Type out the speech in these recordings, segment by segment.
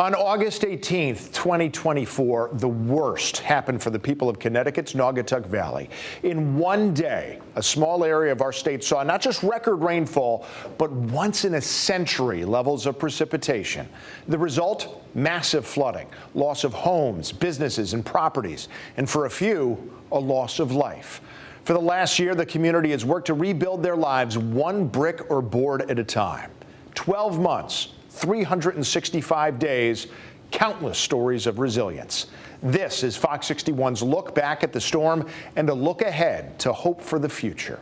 On August 18th, 2024, the worst happened for the people of Connecticut's Naugatuck Valley. In one day, a small area of our state saw not just record rainfall, but once in a century levels of precipitation. The result, massive flooding, loss of homes, businesses, and properties, and for a few, a loss of life. For the last year, the community has worked to rebuild their lives one brick or board at a time. 12 months. 365 days, countless stories of resilience. This is Fox 61's look back at the storm and a look ahead to hope for the future.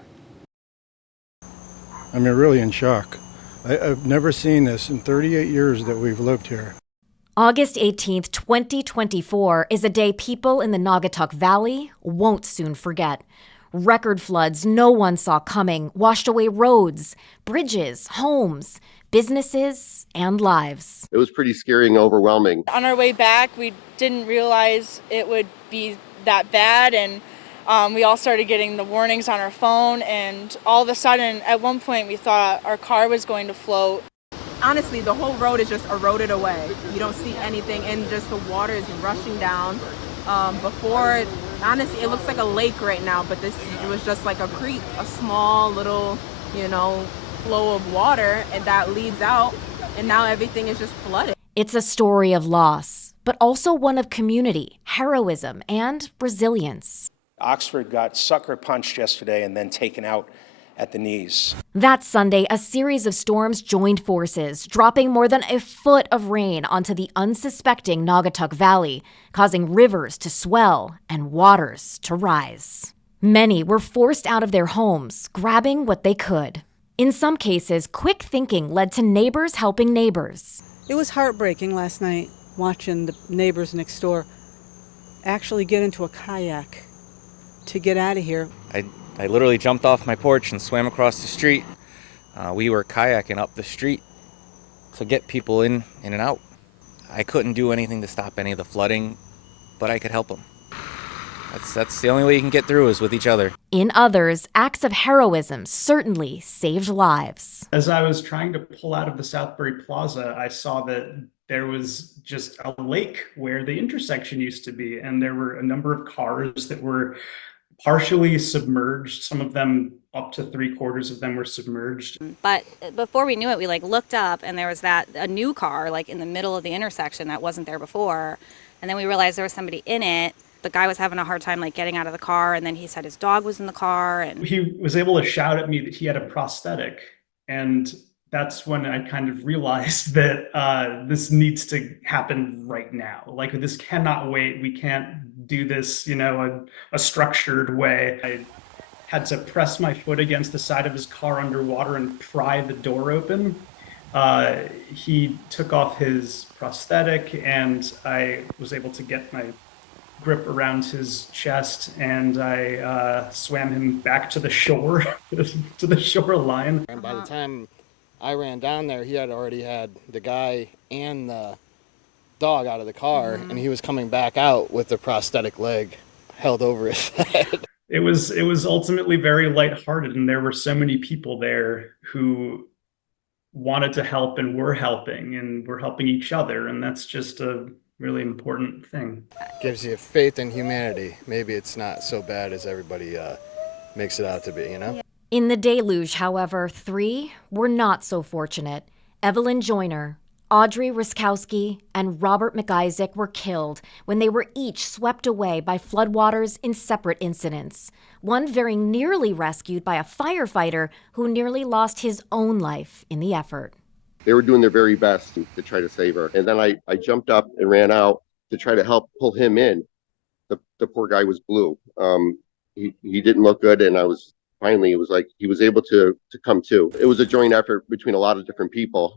I'm really in shock. I've never seen this in 38 years that we've lived here. August 18th, 2024 is a day people in the Naugatuck Valley won't soon forget. Record floods no one saw coming washed away roads, bridges, homes, businesses, and lives. It was pretty scary and overwhelming. On our way back, we didn't realize it would be that bad, and we all started getting the warnings on our phone, and all of a sudden, at one point, we thought our car was going to float. Honestly, the whole road is just eroded away. You don't see anything, and just the water is rushing down. Before, honestly, it looks like a lake right now, but it was just like a creek, a small little, flow of water, and that leads out, and now everything is just flooded. It's a story of loss, but also one of community, heroism, and resilience. Oxford got sucker punched yesterday and then taken out at the knees. That Sunday, a series of storms joined forces, dropping more than a foot of rain onto the unsuspecting Naugatuck Valley, causing rivers to swell and waters to rise. Many were forced out of their homes, grabbing what they could. In some cases, quick thinking led to neighbors helping neighbors. It was heartbreaking last night watching the neighbors next door actually get into a kayak to get out of here. I literally jumped off my porch and swam across the street. We were kayaking up the street to get people in and out. I couldn't do anything to stop any of the flooding, but I could help them. That's the only way you can get through is with each other. In others, acts of heroism certainly saved lives. As I was trying to pull out of the Southbury Plaza, I saw that there was just a lake where the intersection used to be, and there were a number of cars that were partially submerged. Some of them, up to 3/4 of them, were submerged. But before we knew it, we looked up, and there was a new car in the middle of the intersection that wasn't there before. And then we realized there was somebody in it. The guy was having a hard time getting out of the car, and then he said his dog was in the car. And he was able to shout at me that he had a prosthetic, and that's when I kind of realized that this needs to happen right now. This cannot wait. We can't do this, a structured way. I had to press my foot against the side of his car underwater and pry the door open. He took off his prosthetic, and I was able to get my grip around his chest, and I swam him back to the shore, to the shoreline. And by the time I ran down there, he had already had the guy and the dog out of the car, and he was coming back out with the prosthetic leg held over his head. It was ultimately very lighthearted, and there were so many people there who wanted to help and were helping each other, and that's just a really important thing. Gives you faith in humanity. Maybe it's not so bad as everybody makes it out to be, In the deluge, however, 3 were not so fortunate. Evelyn Joyner, Audrey Ruskowski, and Robert McIsaac were killed when they were each swept away by floodwaters in separate incidents. One very nearly rescued by a firefighter who nearly lost his own life in the effort. They were doing their very best to try to save her. And then I jumped up and ran out to try to help pull him in. The poor guy was blue. He didn't look good, and finally, it was he was able to come to. It was a joint effort between a lot of different people.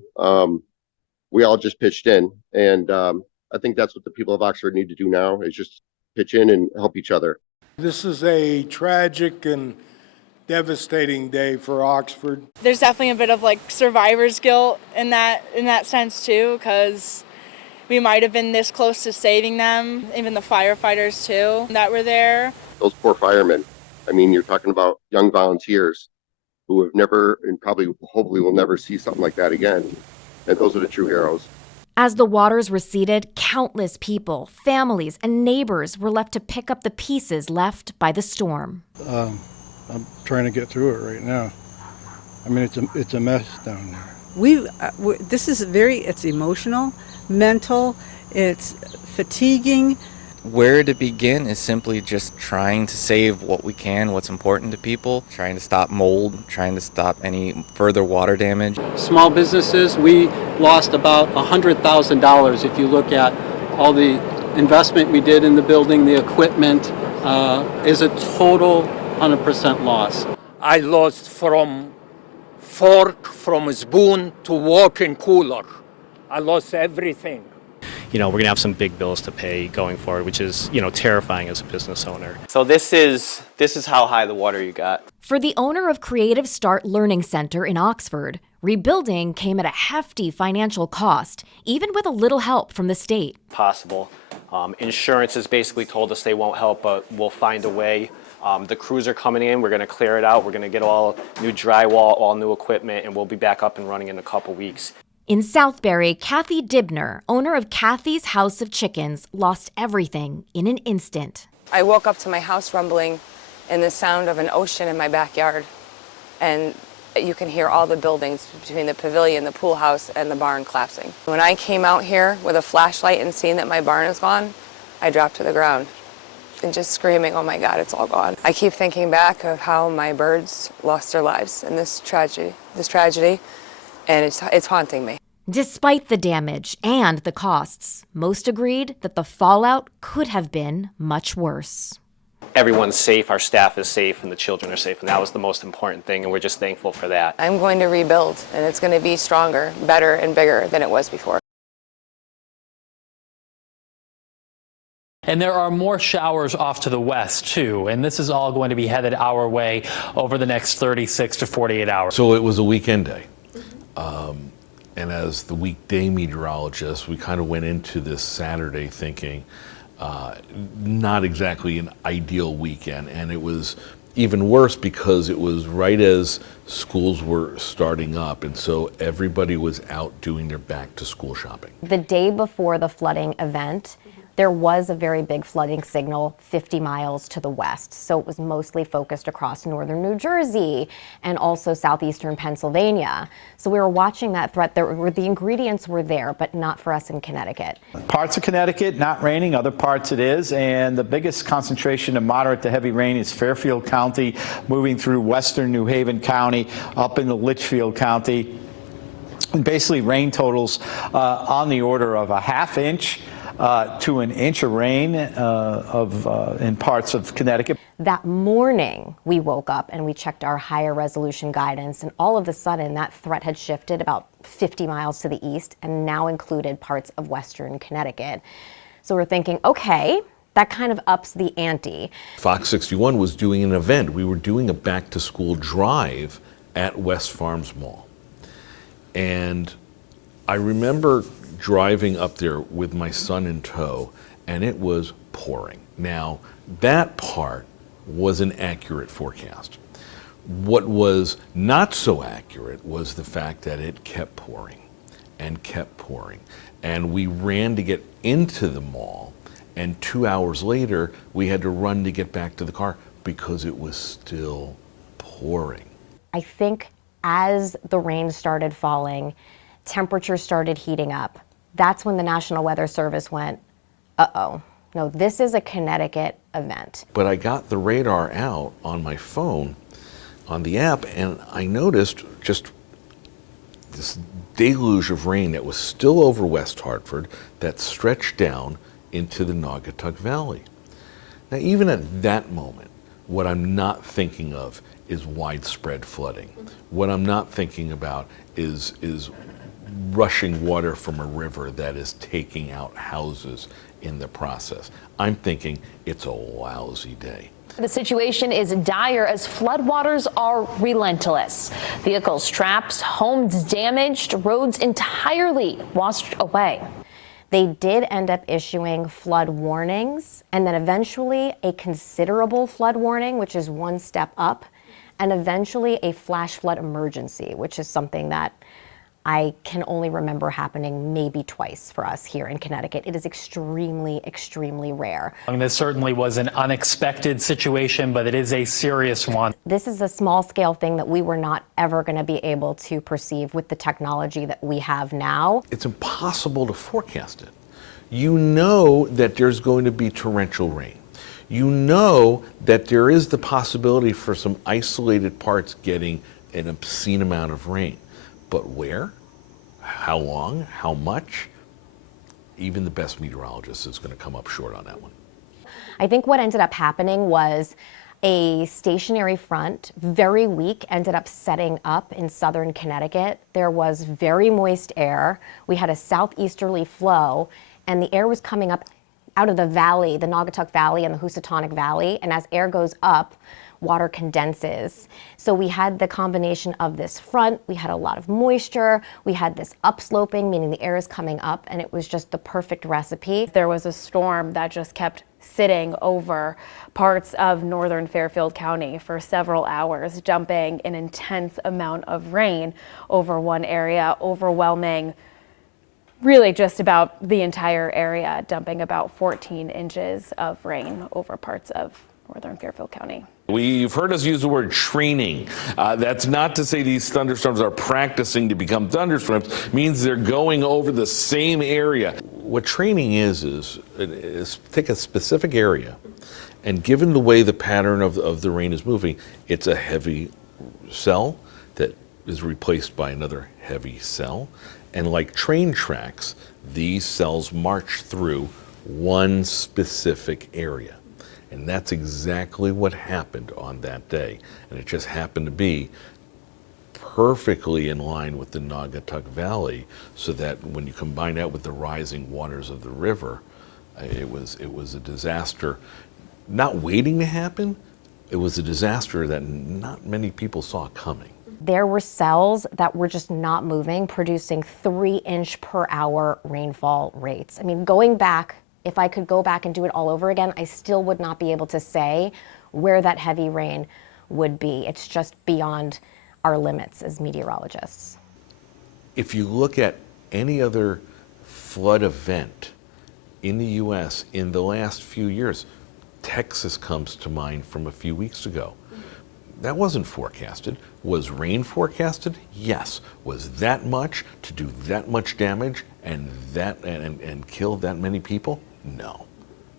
We all just pitched in, and I think that's what the people of Oxford need to do now, is just pitch in and help each other. This is a tragic and devastating day for Oxford. There's definitely a bit of survivor's guilt in that sense too, because we might have been this close to saving them, even the firefighters too that were there. Those poor firemen. I mean, you're talking about young volunteers who have never, and probably hopefully will never see something like that again. And those are the true heroes. As the waters receded, countless people, families, and neighbors were left to pick up the pieces left by the storm. I'm trying to get through it right now. I mean, it's a mess down there. This is it's emotional, mental, it's fatiguing. Where to begin is simply just trying to save what we can, what's important to people, trying to stop mold, trying to stop any further water damage. Small businesses, we lost about $100,000 if you look at all the investment we did in the building, the equipment is a total 100% loss. I lost from fork, from spoon to walking cooler. I lost everything. We're going to have some big bills to pay going forward, which is, terrifying as a business owner. So this is how high the water you got. For the owner of Creative Start Learning Center in Oxford, rebuilding came at a hefty financial cost, even with a little help from the state. Possible. Insurance has basically told us they won't help, but we'll find a way. The crews are coming in. We're going to clear it out. We're going to get all new drywall, all new equipment, and we'll be back up and running in a couple weeks. In Southbury, Kathy Dibner, owner of Kathy's House of Chickens, lost everything in an instant. I woke up to my house rumbling and the sound of an ocean in my backyard. And you can hear all the buildings between the pavilion, the pool house, and the barn collapsing. When I came out here with a flashlight and seeing that my barn is gone, I dropped to the ground and just screaming, oh my God, it's all gone. I keep thinking back of how my birds lost their lives in this tragedy, and it's haunting me. Despite the damage and the costs, most agreed that the fallout could have been much worse. Everyone's safe, our staff is safe, and the children are safe, and that was the most important thing, and we're just thankful for that. I'm going to rebuild, and it's going to be stronger, better, and bigger than it was before. And there are more showers off to the west, too, and this is all going to be headed our way over the next 36 to 48 hours. So it was a weekend day. And as the weekday meteorologist, we kind of went into this Saturday thinking not exactly an ideal weekend. And it was even worse because it was right as schools were starting up. And so everybody was out doing their back to school shopping. The day before the flooding event, there was a very big flooding signal 50 miles to the west. So it was mostly focused across northern New Jersey and also southeastern Pennsylvania. So we were watching that threat. The ingredients were there, but not for us in Connecticut. Parts of Connecticut not raining, other parts it is. And the biggest concentration of moderate to heavy rain is Fairfield County, moving through western New Haven County, up into Litchfield County. And basically rain totals on the order of a ½ inch to an inch of rain in parts of Connecticut. That morning, we woke up and we checked our higher resolution guidance, and all of a sudden, that threat had shifted about 50 miles to the east and now included parts of western Connecticut. So we're thinking, okay, that kind of ups the ante. Fox 61 was doing an event. We were doing a back-to-school drive at West Farms Mall. And I remember driving up there with my son in tow, and it was pouring. Now, that part was an accurate forecast. What was not so accurate was the fact that it kept pouring and kept pouring. And we ran to get into the mall, and 2 hours later, we had to run to get back to the car because it was still pouring. I think as the rain started falling, temperatures started heating up. That's when the National Weather Service went, uh-oh, no, this is a Connecticut event. But I got the radar out on my phone, on the app, and I noticed just this deluge of rain that was still over West Hartford that stretched down into the Naugatuck Valley. Now, even at that moment, what I'm not thinking of is widespread flooding. What I'm not thinking about is rushing water from a river that is taking out houses in the process. I'm thinking it's a lousy day. The situation is dire as floodwaters are relentless. Vehicles trapped, homes damaged, roads entirely washed away. They did end up issuing flood warnings and then eventually a considerable flood warning, which is one step up, and eventually a flash flood emergency, which is something that I can only remember happening maybe twice for us here in Connecticut. It is extremely, extremely rare. And this certainly was an unexpected situation, but it is a serious one. This is a small scale thing that we were not ever going to be able to perceive with the technology that we have now. It's impossible to forecast it. You know that there's going to be torrential rain. You know that there is the possibility for some isolated parts getting an obscene amount of rain. But where, how long, how much, even the best meteorologist is going to come up short on that one. I think what ended up happening was a stationary front, very weak, ended up setting up in southern Connecticut. There was very moist air. We had a southeasterly flow, and the air was coming up out of the valley, the Naugatuck Valley and the Housatonic Valley, and as air goes up, water condenses. So we had the combination of this front, we had a lot of moisture, we had this upsloping, meaning the air is coming up, and it was just the perfect recipe. There was a storm that just kept sitting over parts of northern Fairfield County for several hours, dumping an intense amount of rain over one area, overwhelming really just about the entire area, dumping about 14 inches of rain over parts of northern Fairfield County. You've heard us use the word training. That's not to say these thunderstorms are practicing to become thunderstorms. It means they're going over the same area. What training is take a specific area, and given the way the pattern of the rain is moving, it's a heavy cell that is replaced by another heavy cell. And like train tracks, these cells march through one specific area. And that's exactly what happened on that day. And it just happened to be perfectly in line with the Naugatuck Valley, so that when you combine that with the rising waters of the river, it was a disaster not waiting to happen. It was a disaster that not many people saw coming. There were cells that were just not moving, producing 3-inch per hour rainfall rates. I mean, going back, if I could go back and do it all over again, I still would not be able to say where that heavy rain would be. It's just beyond our limits as meteorologists. If you look at any other flood event in the U.S. in the last few years, Texas comes to mind from a few weeks ago. That wasn't forecasted. Was rain forecasted? Yes. Was that much to do that much damage and kill that many people? No.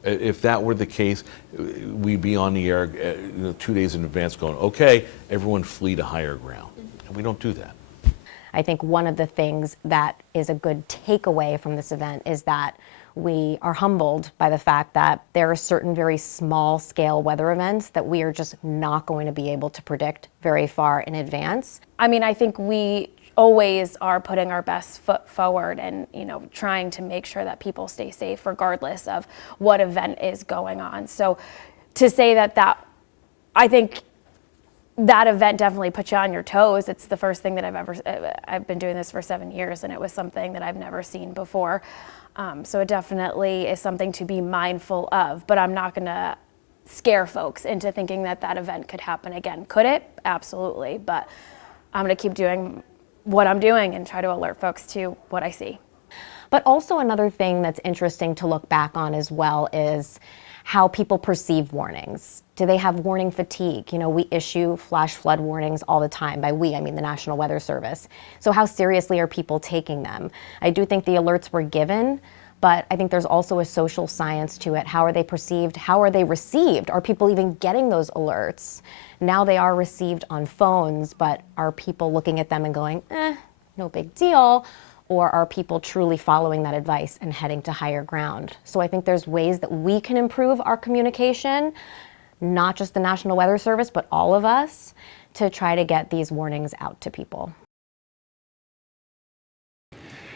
If that were the case, we'd be on the air 2 days in advance going, okay, everyone flee to higher ground. And we don't do that. I think one of the things that is a good takeaway from this event is that we are humbled by the fact that there are certain very small scale weather events that we are just not going to be able to predict very far in advance. I mean, I think we always are putting our best foot forward and, trying to make sure that people stay safe regardless of what event is going on. So to say that I think that event definitely puts you on your toes. It's the first thing that I've been doing this for 7 years, and it was something that I've never seen before. So it definitely is something to be mindful of, but I'm not going to scare folks into thinking that event could happen again. Could it? Absolutely. But I'm going to keep doing what I'm doing and try to alert folks to what I see. But also another thing that's interesting to look back on as well is how people perceive warnings. Do they have warning fatigue? We issue flash flood warnings all the time. By we, I mean the National Weather Service. So how seriously are people taking them? I do think the alerts were given, but I think there's also a social science to it. How are they perceived? How are they received? Are people even getting those alerts? Now they are received on phones, but are people looking at them and going, no big deal? Or are people truly following that advice and heading to higher ground? So I think there's ways that we can improve our communication, not just the National Weather Service, but all of us, to try to get these warnings out to people.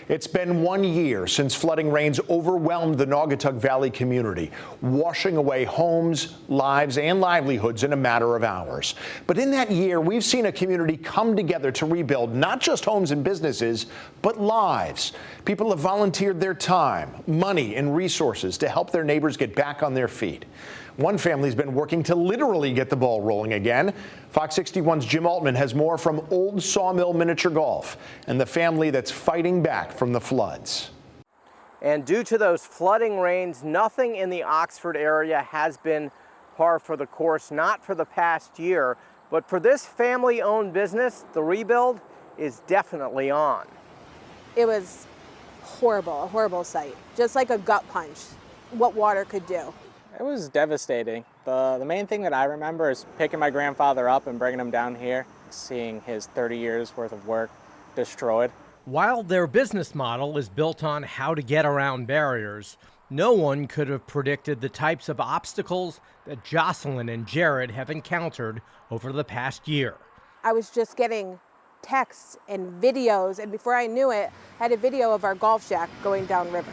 It's been 1 year since flooding rains overwhelmed the Naugatuck Valley community, washing away homes, lives, and livelihoods in a matter of hours. But in that year, we've seen a community come together to rebuild not just homes and businesses, but lives. People have volunteered their time, money, and resources to help their neighbors get back on their feet. One family's been working to literally get the ball rolling again. Fox 61's Jim Altman has more from Old Sawmill Miniature Golf and the family that's fighting back from the floods. And due to those flooding rains, nothing in the Oxford area has been par for the course, not for the past year. But for this family-owned business, the rebuild is definitely on. It was horrible, a horrible sight, just like a gut punch, what water could do. It was devastating. The main thing that I remember is picking my grandfather up and bringing him down here, seeing his 30 years worth of work destroyed. While their business model is built on how to get around barriers, no one could have predicted the types of obstacles that Jocelyn and Jared have encountered over the past year. I was just getting texts and videos, and before I knew it, I had a video of our golf shack going downriver.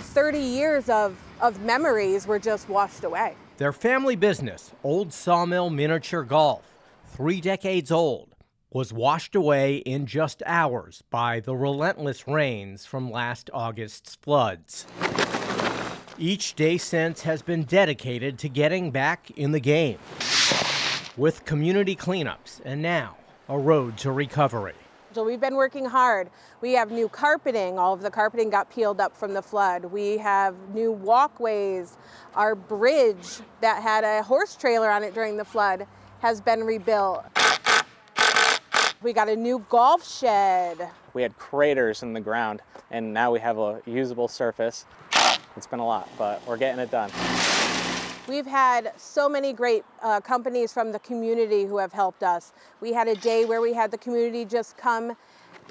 30 years of memories were just washed away. Their family business, Old Sawmill Miniature Golf, 3 decades old, was washed away in just hours by the relentless rains from last August's floods. Each day since has been dedicated to getting back in the game, with community cleanups and now a road to recovery. So we've been working hard. We have new carpeting. All of the carpeting got peeled up from the flood. We have new walkways. Our bridge that had a horse trailer on it during the flood has been rebuilt. We got a new golf shed. We had craters in the ground, and now we have a usable surface. It's been a lot, but we're getting it done. We've had so many great companies from the community who have helped us. We had a day where we had the community just come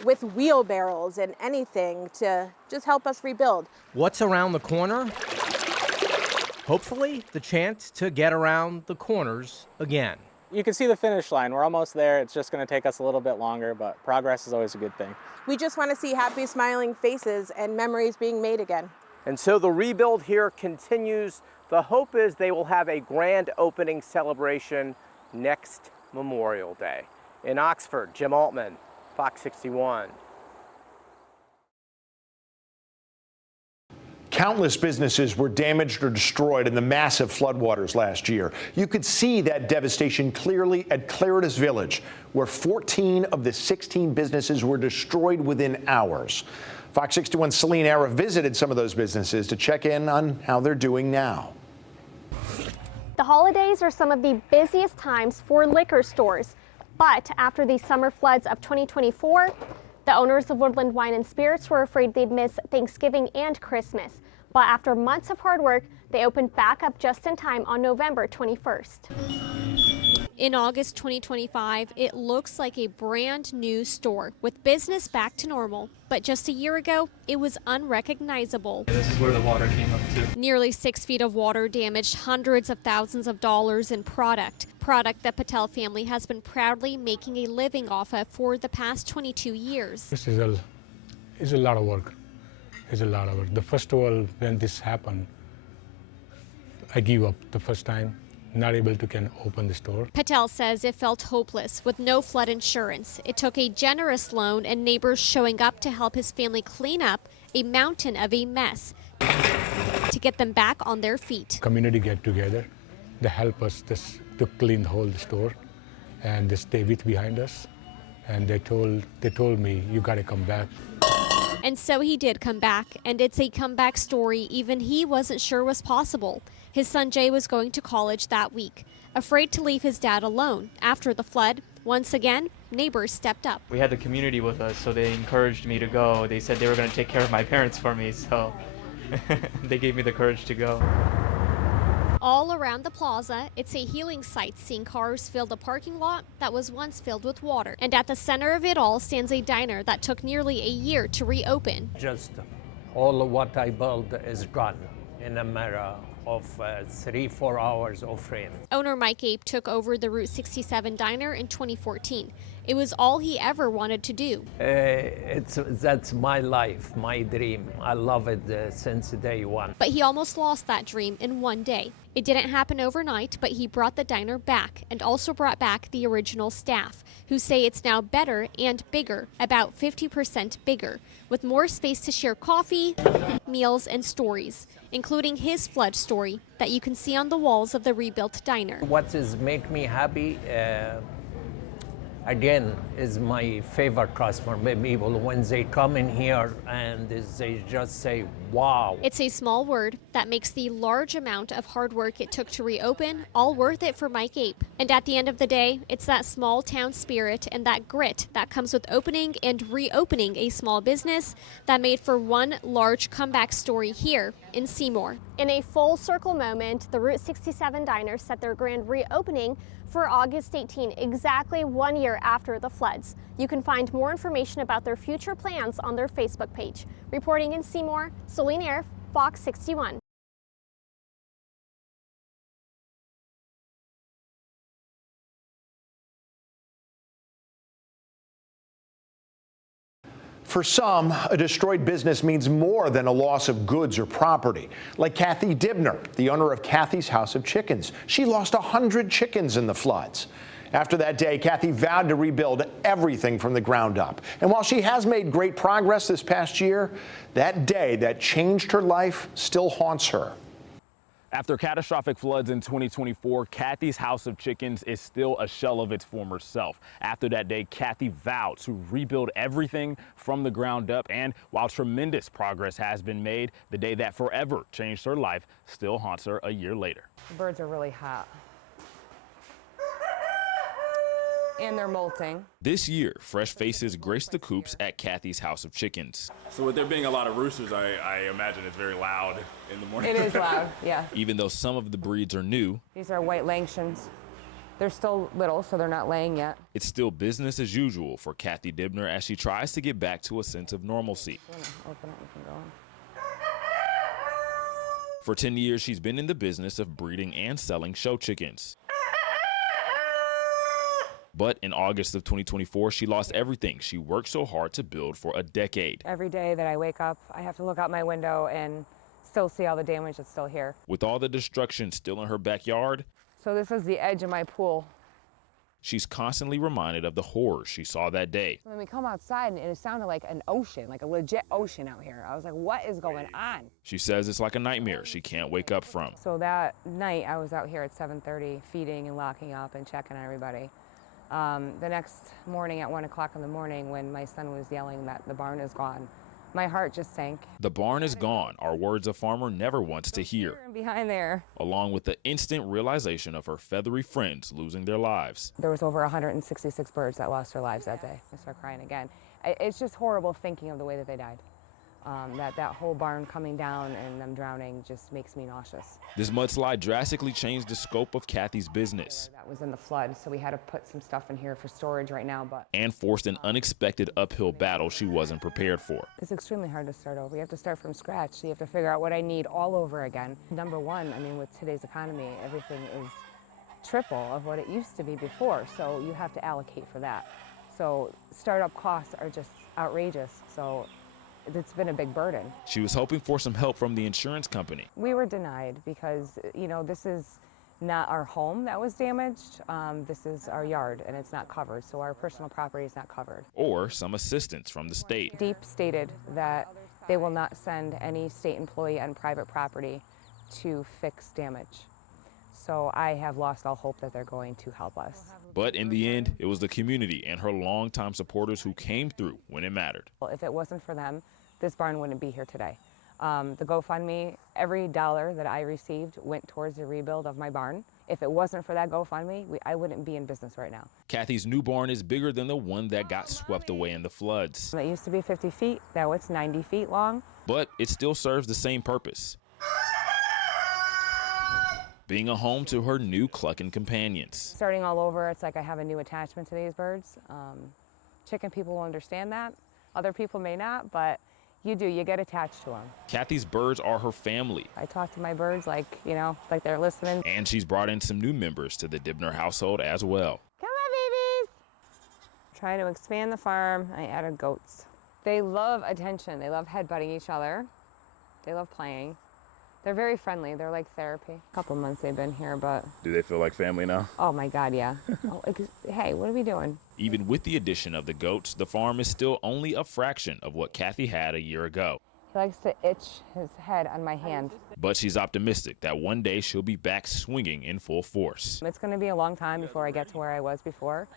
with wheelbarrows and anything to just help us rebuild. What's around the corner? Hopefully, the chance to get around the corners again. You can see the finish line. We're almost there. It's just going to take us a little bit longer, but progress is always a good thing. We just want to see happy, smiling faces and memories being made again. And so the rebuild here continues. The hope is they will have a grand opening celebration next Memorial Day. In Oxford, Jim Altman, Fox 61. Countless businesses were damaged or destroyed in the massive floodwaters last year. You could see that devastation clearly at Claritas Village, where 14 of the 16 businesses were destroyed within hours. Fox 61's Celine Era visited some of those businesses to check in on how they're doing now. The holidays are some of the busiest times for liquor stores, but after the summer floods of 2024, the owners of Woodland Wine and Spirits were afraid they'd miss Thanksgiving and Christmas. But after months of hard work, they opened back up just in time on November 21st. In August 2025, it looks like a brand new store with business back to normal. But just a year ago, it was unrecognizable. This is where the water came up to. Nearly 6 feet of water damaged hundreds of thousands of dollars in product that Patel family has been proudly making a living off of for the past 22 years. This is a lot of work. It's a lot of work. The first of all, when this happened, I gave up the first time. Not able to open the store. Patel says it felt hopeless with no flood insurance. It took a generous loan and neighbors showing up to help his family clean up a mountain of a mess to get them back on their feet. Community get together. They help us to clean the whole store, and they stay behind us. And they told me, you got to come back. And so he did come back, and it's a comeback story even he wasn't sure was possible. His son Jay was going to college that week, afraid to leave his dad alone. After the flood, once again, neighbors stepped up. We had the community with us, so they encouraged me to go. They said they were going to take care of my parents for me, so they gave me the courage to go. All around the plaza, it's a healing site, seeing cars fill the parking lot that was once filled with water. And at the center of it all stands a diner that took nearly a year to reopen. Just all of what I built is gone in a matter of 3-4 hours of rain. Owner Mike Ape took over the Route 67 diner in 2014. It was all he ever wanted to do. That's my life, my dream. I love it since day one. But he almost lost that dream in one day. It didn't happen overnight, but he brought the diner back and also brought back the original staff, who say it's now better and bigger, about 50% bigger, with more space to share coffee, meals, and stories, including his flood story that you can see on the walls of the rebuilt diner. What has made me happy, again, is my favorite customer, people, when they come in here and they just say, wow. It's a small word that makes the large amount of hard work it took to reopen all worth it for Mike Ape. And at the end of the day, it's that small town spirit and that grit that comes with opening and reopening a small business that made for one large comeback story here in Seymour. In a full circle moment, the Route 67 diner set their grand reopening for August 18, exactly 1 year after the floods. You can find more information about their future plans on their Facebook page. Reporting in Seymour, Celine Air, Fox 61. For some, a destroyed business means more than a loss of goods or property. Like Kathy Dibner, the owner of Kathy's House of Chickens. She lost 100 chickens in the floods. After that day, Kathy vowed to rebuild everything from the ground up. And while she has made great progress this past year, that day that changed her life still haunts her. After catastrophic floods in 2024, Kathy's House of Chickens is still a shell of its former self. After that day, Kathy vowed to rebuild everything from the ground up, and while tremendous progress has been made, the day that forever changed her life still haunts her a year later. The birds are really hot. And they're molting. This year, fresh faces grace the coops at Kathy's House of Chickens. So with there being a lot of roosters, I imagine it's very loud in the morning. It is loud, yeah. Even though some of the breeds are new, These are white Langshans. They're still little, so they're not laying yet. it's still business as usual for Kathy Dibner as she tries to get back to a sense of normalcy. Open it, we can go in. For 10 years, she's been in the business of breeding and selling show chickens. But in August of 2024, she lost everything she worked so hard to build for a decade. Every day that I wake up, I have to look out my window and still see all the damage that's still here. With all the destruction still in her backyard, So this is the edge of my pool. she's constantly reminded of the horrors she saw that day. When we come outside, and it sounded like an ocean, like a legit ocean out here. I was like, what is going on? She says it's like a nightmare she can't wake up from. So that night, I was out here at 7:30, feeding and locking up and checking on everybody. The next morning at 1 o'clock in the morning, when my son was yelling that the barn is gone, my heart just sank. The barn is gone are words a farmer never wants to hear, Behind there, along with the instant realization of her feathery friends losing their lives. there was over 166 birds that lost their lives that day. I start crying again. It's just horrible thinking of the way that they died. That whole barn coming down and them drowning just makes me nauseous. This mudslide drastically changed the scope of Kathy's business That was in the flood, so we had to put some stuff in here for storage right now, but and forced an unexpected uphill battle she wasn't prepared for. it's extremely hard to start over. You have to start from scratch. So you have to figure out what I need all over again. Number one, I mean, with today's economy, everything is triple of what it used to be before, so you have to allocate for that. So startup costs are just outrageous, so it's been a big burden. She was hoping for some help from the insurance company. We were denied because, you know, this is not our home that was damaged. This is our yard, and it's not covered, so our personal property is not covered. Or some assistance from the state. Deep stated that they will not send any state employee on private property to fix damage. So I have lost all hope that they're going to help us. But in the end, it was the community and her longtime supporters who came through when it mattered. Well, if it wasn't for them, this barn wouldn't be here today. The GoFundMe, every dollar that I received went towards the rebuild of my barn. If it wasn't for that GoFundMe, I wouldn't be in business right now. Kathy's new barn is bigger than the one that got swept away in the floods. It used to be 50 feet, now it's 90 feet long. But it still serves the same purpose, being a home to her new clucking companions. Starting all over, it's like I have a new attachment to these birds. Chicken people will understand that. Other people may not, but you do, you get attached to them. Kathy's birds are her family. I talk to my birds like, you know, like they're listening. And she's brought in some new members to the Dibner household as well. Come on, babies! Trying to expand the farm, I added goats. They love attention. They love headbutting each other. They love playing. They're very friendly. They're like therapy. A couple months they've been here, but... Do they feel like family now? Oh my God, yeah. Hey, what are we doing? Even with the addition of the goats, the farm is still only a fraction of what Kathy had a year ago. He likes to itch his head on my hand. But she's optimistic that one day she'll be back swinging in full force. It's going to be a long time before I get to where I was before,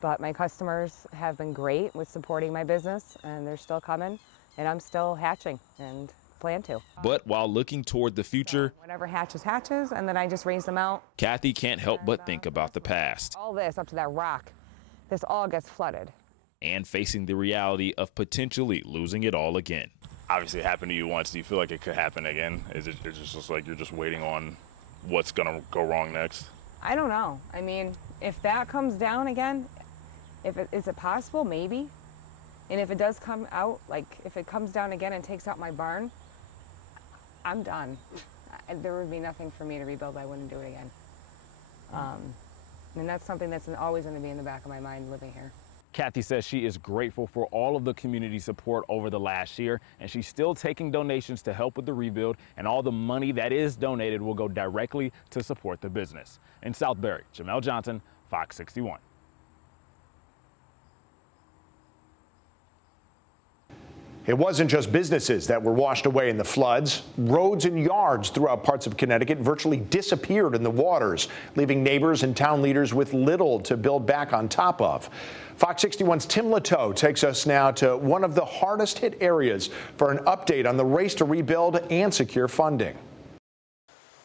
but my customers have been great with supporting my business, and they're still coming, and I'm still hatching and plan to. But while looking toward the future, whatever hatches, hatches, and then I just raise them out. Kathy can't help but think about the past. All this up to that rock, this all gets flooded. And facing the reality of potentially losing it all again. Obviously it happened to you once. Do you feel like it could happen again? Is it just like you're just waiting on what's gonna go wrong next? I don't know. I mean, if that comes down again, is it possible? Maybe. And if it does come out, like if it comes down again and takes out my barn, I'm done. There would be nothing for me to rebuild. I wouldn't do it again. And that's something that's always going to be in the back of my mind living here. Kathy says she is grateful for all of the community support over the last year, and she's still taking donations to help with the rebuild, and all the money that is donated will go directly to support the business. In Southbury, Jamel Johnson, Fox 61. It wasn't just businesses that were washed away in the floods. Roads and yards throughout parts of Connecticut virtually disappeared in the waters, leaving neighbors and town leaders with little to build back on top of. Fox 61's Tim Latow takes us now to one of the hardest hit areas for an update on the race to rebuild and secure funding.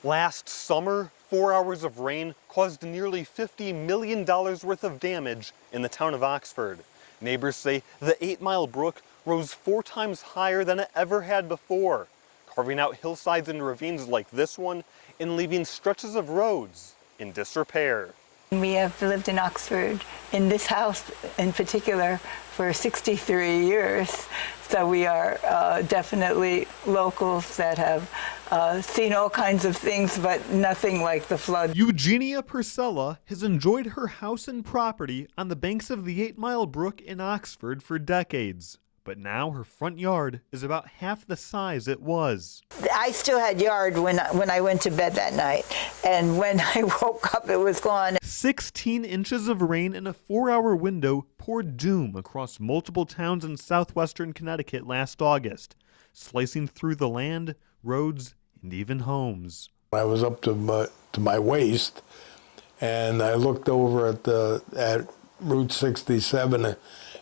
Last summer, 4 hours of rain caused nearly $50 million worth of damage in the town of Oxford. Neighbors say the 8 Mile Brook rose 4 times higher than it ever had before, carving out hillsides and ravines like this one and leaving stretches of roads in disrepair. We have lived in Oxford, in this house in particular, for 63 years. So we are definitely locals that have seen all kinds of things, but nothing like the flood. Eugenia Purcella has enjoyed her house and property on the banks of the 8 Mile Brook in Oxford for decades. But now her front yard is about half the size it was. I still had yard when I went to bed that night, and when I woke up, it was gone. 16 inches of rain in a 4-hour window poured doom across multiple towns in southwestern Connecticut last August, slicing through the land, roads, and even homes. I was up to my waist, and I looked over at Route 67.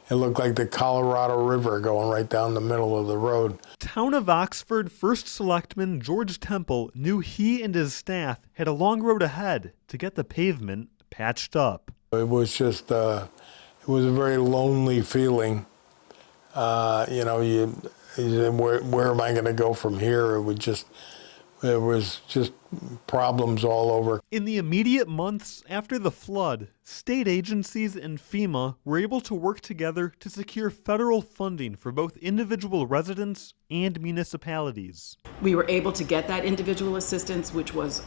It looked like the Colorado River going right down the middle of the road. Town of Oxford First Selectman George Temple knew he and his staff had a long road ahead to get the pavement patched up. It was just, it was a very lonely feeling. You know, where am I going to go from here? It was just problems all over. In the immediate months after the flood, state agencies and FEMA were able to work together to secure federal funding for both individual residents and municipalities. We were able to get that individual assistance, which was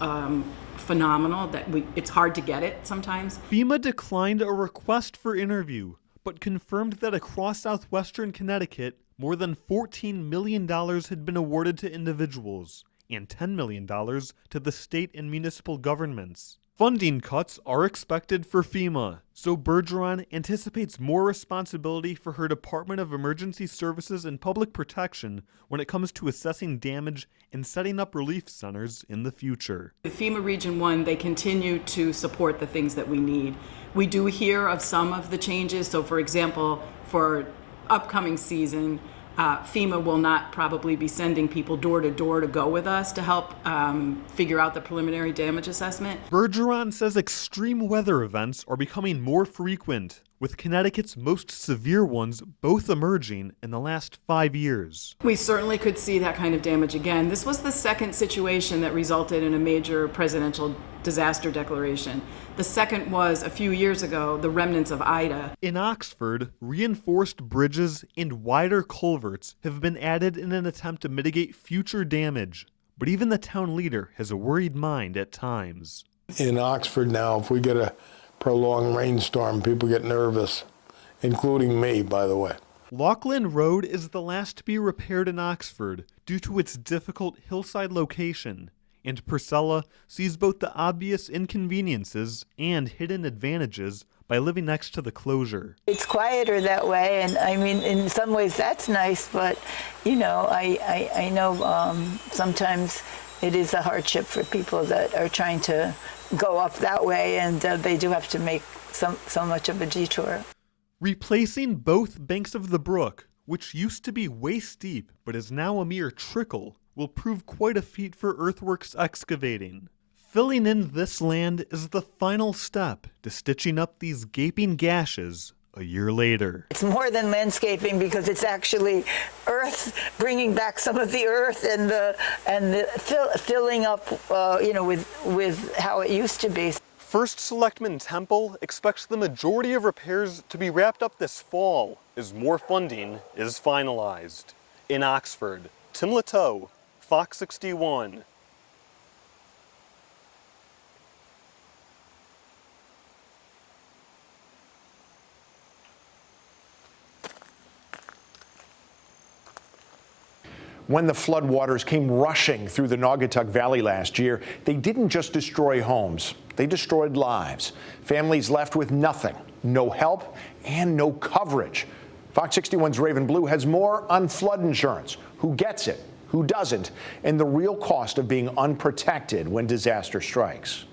phenomenal. It's hard to get it sometimes. FEMA declined a request for interview, but confirmed that across southwestern Connecticut, more than $14 million had been awarded to individuals and $10 million to the state and municipal governments. Funding cuts are expected for FEMA, so Bergeron anticipates more responsibility for her Department of Emergency Services and Public Protection when it comes to assessing damage and setting up relief centers in the future. The FEMA Region 1, they continue to support the things that we need. We do hear of some of the changes, so for example, for upcoming season, FEMA will not probably be sending people door to door to go with us to help figure out the preliminary damage assessment. Bergeron says extreme weather events are becoming more frequent, with Connecticut's most severe ones both emerging in the last 5 years. We certainly could see that kind of damage again. This was the second situation that resulted in a major presidential disaster declaration. The second was, a few years ago, the remnants of Ida. In Oxford, reinforced bridges and wider culverts have been added in an attempt to mitigate future damage. But even the town leader has a worried mind at times. In Oxford now, if we get a prolonged rainstorm, people get nervous, including me, by the way. Laughlin Road is the last to be repaired in Oxford due to its difficult hillside location, and Priscilla sees both the obvious inconveniences and hidden advantages by living next to the closure. It's quieter that way, and I mean, in some ways that's nice, but you know, I know sometimes it is a hardship for people that are trying to go up that way, and they do have to make so much of a detour. Replacing both banks of the brook, which used to be waist deep but is now a mere trickle, will prove quite a feat for earthworks excavating. Filling in this land is the final step to stitching up these gaping gashes a year later. It's more than landscaping because it's actually earth, bringing back some of the earth and filling up, you know, with how it used to be. First Selectman Temple expects the majority of repairs to be wrapped up this fall as more funding is finalized. In Oxford, Tim Lateau, Fox 61. When the floodwaters came rushing through the Naugatuck Valley last year, they didn't just destroy homes, they destroyed lives. Families left with nothing, no help, and no coverage. Fox 61's Raven Blue has more on flood insurance, who gets it, who doesn't, and the real cost of being unprotected when disaster strikes.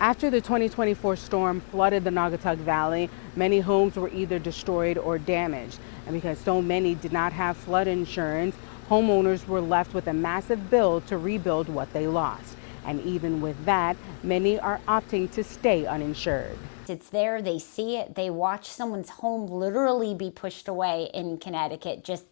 After the 2024 storm flooded the Naugatuck Valley, many homes were either destroyed or damaged. And because so many did not have flood insurance, homeowners were left with a massive bill to rebuild what they lost. And even with that, many are opting to stay uninsured. It's there, they see it, they watch someone's home literally be pushed away in Connecticut just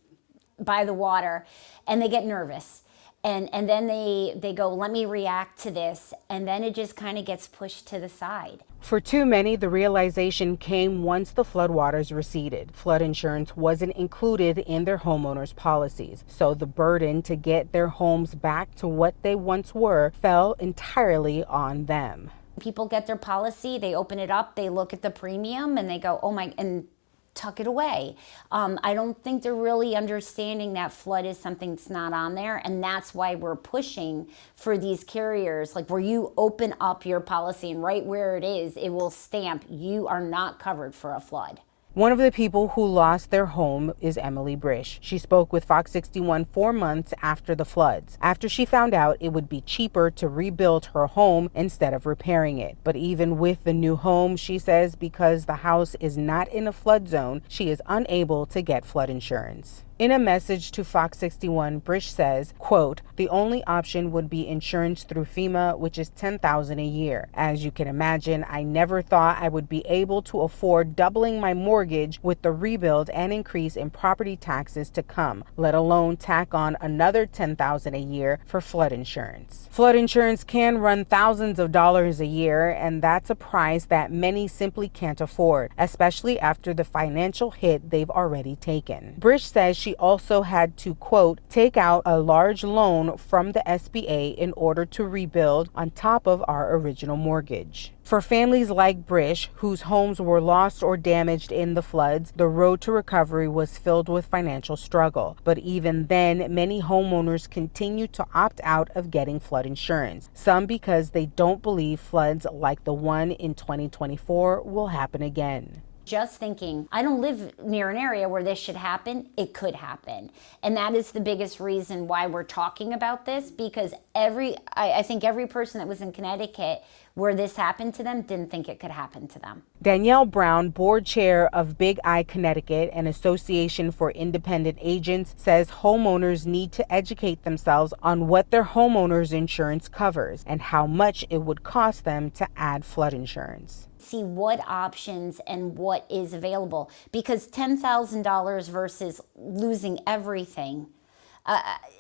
by the water, and they get nervous. And then they go, let me react to this, and then it just kind of gets pushed to the side. For too many, the realization came once the floodwaters receded. Flood insurance wasn't included in their homeowners' policies, so the burden to get their homes back to what they once were fell entirely on them. People get their policy, they open it up, they look at the premium, and they go, oh my, and tuck it away. I don't think they're really understanding that flood is something that's not on there, and that's why we're pushing for these carriers, like where you open up your policy and right where it is, it will stamp you are not covered for a flood. One of the people who lost their home is Emily Brish. She spoke with Fox 61 4 months after the floods, after she found out it would be cheaper to rebuild her home instead of repairing it. But even with the new home, she says because the house is not in a flood zone, she is unable to get flood insurance. In a message to Fox 61, Brish says, quote, the only option would be insurance through FEMA, which is $10,000 a year. As you can imagine, I never thought I would be able to afford doubling my mortgage with the rebuild and increase in property taxes to come, let alone tack on another $10,000 a year for flood insurance. Flood insurance can run thousands of dollars a year, and that's a price that many simply can't afford, especially after the financial hit they've already taken. Brish says she also had to, quote, take out a large loan from the SBA in order to rebuild on top of our original mortgage. For families like Brish, whose homes were lost or damaged in the floods, the road to recovery was filled with financial struggle. But even then, many homeowners continue to opt out of getting flood insurance, some because they don't believe floods like the one in 2024 will happen again. Just thinking, I don't live near an area where this should happen, it could happen. And that is the biggest reason why we're talking about this, because I think every person that was in Connecticut where this happened to them didn't think it could happen to them. Danielle Brown, board chair of Big I Connecticut, an association for independent agents, says homeowners need to educate themselves on what their homeowners insurance covers and how much it would cost them to add flood insurance. See what options and what is available, because $10,000 versus losing everything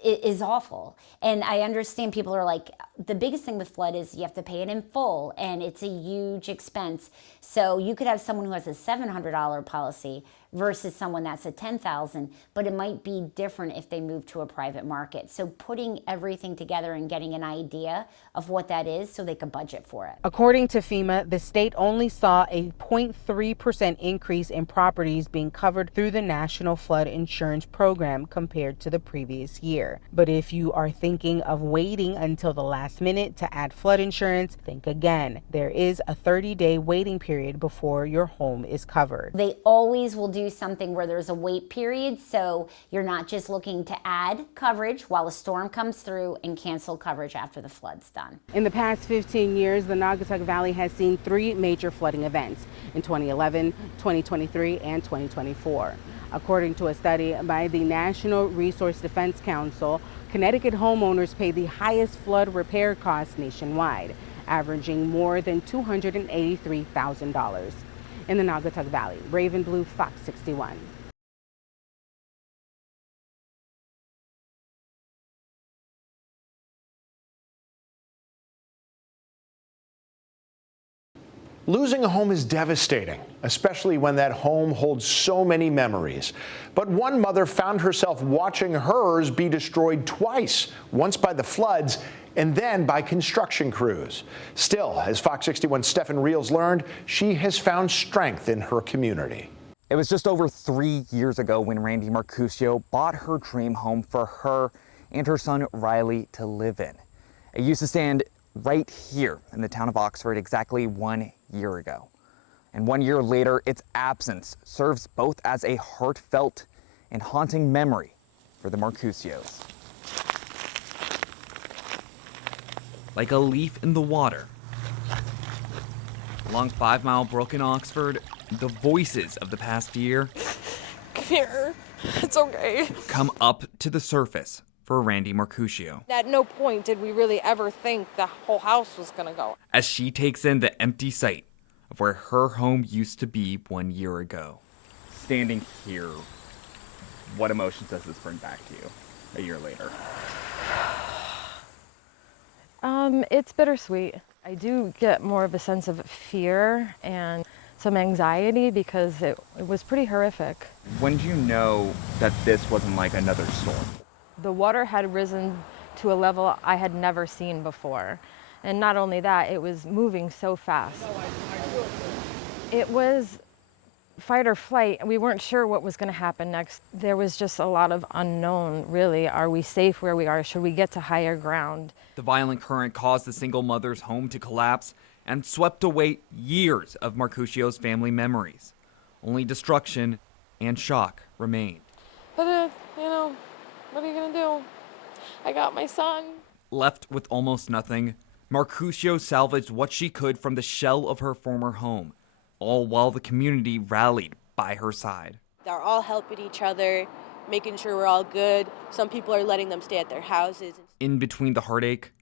is awful. And I understand people are like, the biggest thing with flood is you have to pay it in full, and it's a huge expense. So you could have someone who has a $700 policy versus someone that's at 10,000, but it might be different if they move to a private market. So putting everything together and getting an idea of what that is so they can budget for it. According to FEMA, the state only saw a 0.3% increase in properties being covered through the National Flood Insurance Program compared to the previous year. But if you are thinking of waiting until the last minute to add flood insurance, think again. There is a 30-day waiting period before your home is covered. They always will do something where there's a wait period, so you're not just looking to add coverage while a storm comes through and cancel coverage after the flood's done. In the past 15 years, the Naugatuck Valley has seen 3 major flooding events in 2011, 2023, and 2024. According to a study by the National Resource Defense Council, Connecticut homeowners pay the highest flood repair costs nationwide, averaging more than $283,000. In the Naugatuck Valley, Raven Blue, Fox 61. Losing a home is devastating, especially when that home holds so many memories. But one mother found herself watching hers be destroyed twice, once by the floods and then by construction crews. Still, as Fox 61's Stefan Reels learned, she has found strength in her community. It was just over 3 years ago when Randy Marcusio bought her dream home for her and her son Riley to live in. It used to stand right here in the town of Oxford exactly 1 year ago. And 1 year later, its absence serves both as a heartfelt and haunting memory for the Marcusios. Like a leaf in the water, along 5 Mile Brook in Oxford, the voices of the past year Come here. It's okay. come up to the surface for Randy Marcusio. At no point did we really ever think the whole house was gonna go. As she takes in the empty site of where her home used to be 1 year ago. Standing here, what emotions does this bring back to you a year later? It's bittersweet. I do get more of a sense of fear and some anxiety because it was pretty horrific. When did you know that this wasn't like another storm? The water had risen to a level I had never seen before. And not only that, it was moving so fast. It was fight or flight. We weren't sure what was going to happen next. There was just a lot of unknown, really. Are we safe where we are? Should we get to higher ground? The violent current caused the single mother's home to collapse and swept away years of Marcusio's family memories. Only destruction and shock remained. But, what are you gonna do? I got my son. Left with almost nothing, Marcusio salvaged what she could from the shell of her former home, all while the community rallied by her side. They're all helping each other, making sure we're all good. Some people are letting them stay at their houses. In between the heartache,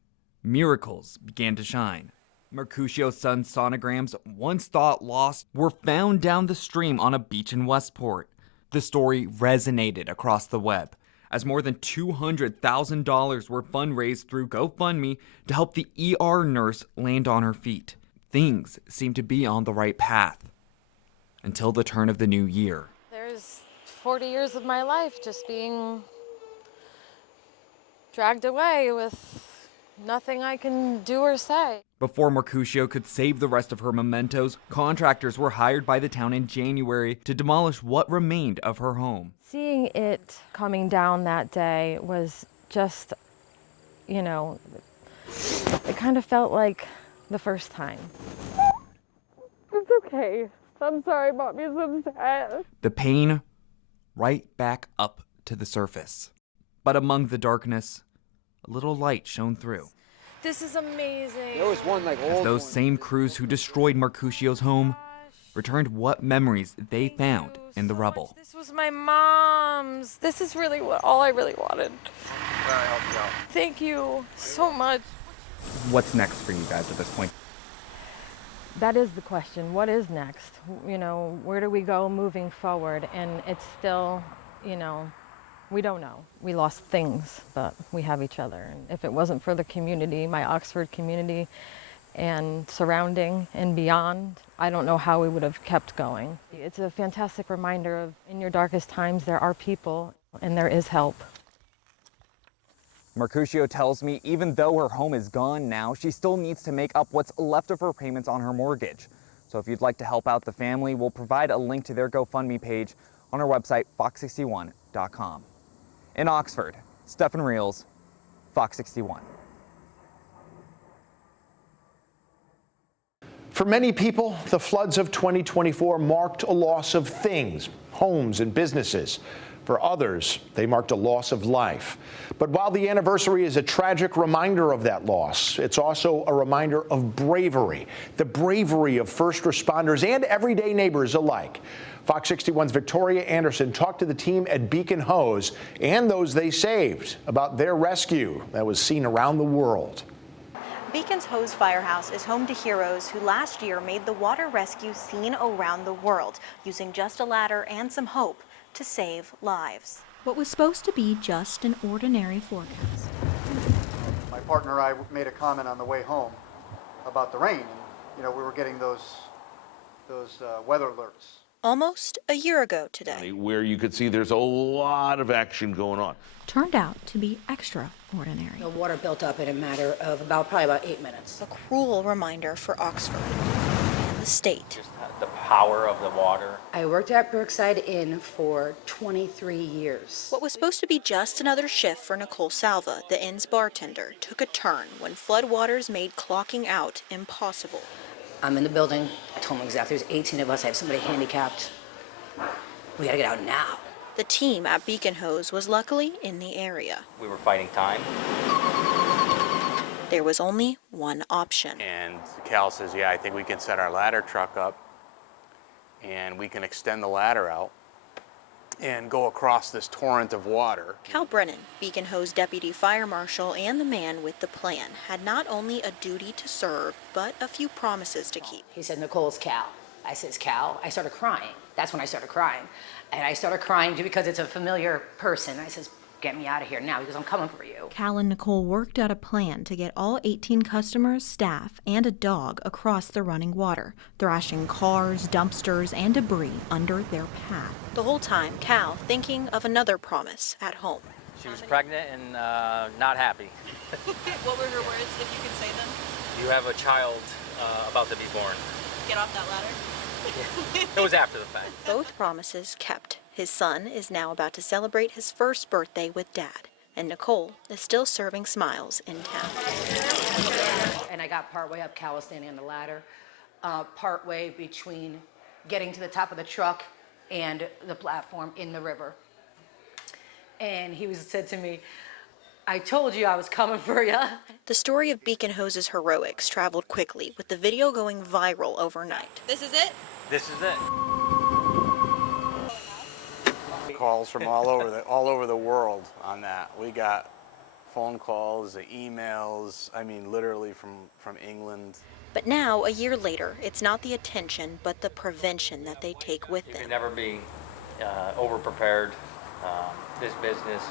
miracles began to shine. Marcusio's son's sonograms, once thought lost, were found down the stream on a beach in Westport. The story resonated across the web, as more than $200,000 were fundraised through GoFundMe to help the ER nurse land on her feet. Things seemed to be on the right path until the turn of the new year. There's 40 years of my life just being dragged away with nothing I can do or say. Before Marcusio could save the rest of her mementos, contractors were hired by the town in January to demolish what remained of her home. Seeing it coming down that day was just, it kind of felt like the first time. It's okay. I'm sorry, Mommy's upset. The pain right back up to the surface. But among the darkness, a little light shone through. This is amazing. There was one as those same crews who destroyed Marcusio's home returned what memories they found in the rubble. This was my mom's. This is really all I really wanted. Thank you so much. What's next for you guys at this point? That is the question. What is next? Where do we go moving forward? And it's still, we don't know. We lost things, but we have each other. And if it wasn't for the community, my Oxford community, and surrounding and beyond, I don't know how we would have kept going. It's a fantastic reminder of, in your darkest times, there are people and there is help. Mercutio tells me even though her home is gone now, she still needs to make up what's left of her payments on her mortgage. So if you'd like to help out the family, we'll provide a link to their GoFundMe page on our website, fox61.com. In Oxford, Stefan Reels, Fox 61. For many people, the floods of 2024 marked a loss of things, homes and businesses. For others, they marked a loss of life. But while the anniversary is a tragic reminder of that loss, it's also a reminder of bravery, the bravery of first responders and everyday neighbors alike. Fox 61's Victoria Anderson talked to the team at Beacon Hose and those they saved about their rescue that was seen around the world. Beacon's Hose Firehouse is home to heroes who last year made the water rescue seen around the world, using just a ladder and some hope to save lives. What was supposed to be just an ordinary forecast. My partner and I made a comment on the way home about the rain. And, we were getting those weather alerts. Almost a year ago today, where you could see there's a lot of action going on. Turned out to be extraordinary. The water built up in a matter of probably about 8 minutes. a cruel reminder for Oxford and the state. Just the power of the water. I worked at Brookside Inn for 23 years. What was supposed to be just another shift for Nicole Salva, the inn's bartender, took a turn when floodwaters made clocking out impossible. I'm in the building. I told them exactly, there's 18 of us. I have somebody handicapped. We gotta get out now. The team at Beacon Hose was luckily in the area. We were fighting time. There was only one option. And Cal says, yeah, I think we can set our ladder truck up and we can extend the ladder out and go across this torrent of water. Cal Brennan, Beacon Hose deputy fire marshal and the man with the plan, had not only a duty to serve, but a few promises to keep. He said, Nicole, it's Cal. I says, Cal. I started crying. That's when I started crying. And I started crying because it's a familiar person. I says, get me out of here now because I'm coming for you. Cal and Nicole worked out a plan to get all 18 customers, staff, and a dog across the running water, thrashing cars, dumpsters, and debris under their path. The whole time, Cal thinking of another promise at home. She was pregnant and not happy. What were her words, if you could say them? You have a child about to be born. Get off that ladder. It was after the fact. Both promises kept. His son is now about to celebrate his first birthday with Dad, and Nicole is still serving smiles in town. And I got partway up, Cal was standing on the ladder, partway between getting to the top of the truck and the platform in the river. And he said to me, I told you I was coming for you. The story of Beacon Hose's heroics traveled quickly, with the video going viral overnight. This is it? This is it. Calls from all over the world on that. We got phone calls, emails, I mean literally from England. But now, a year later, it's not the attention, but the prevention that they take with You them. can never be over-prepared. This business,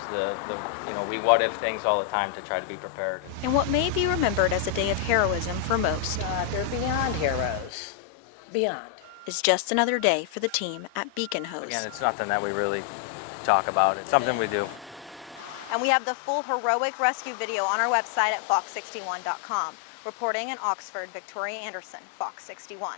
we what-if things all the time to try to be prepared. And what may be remembered as a day of heroism for most, they're beyond heroes. Beyond. Is just another day for the team at Beacon Hose. Again, it's nothing that we really talk about. It's something we do. And we have the full heroic rescue video on our website at fox61.com. Reporting in Oxford, Victoria Anderson, Fox 61.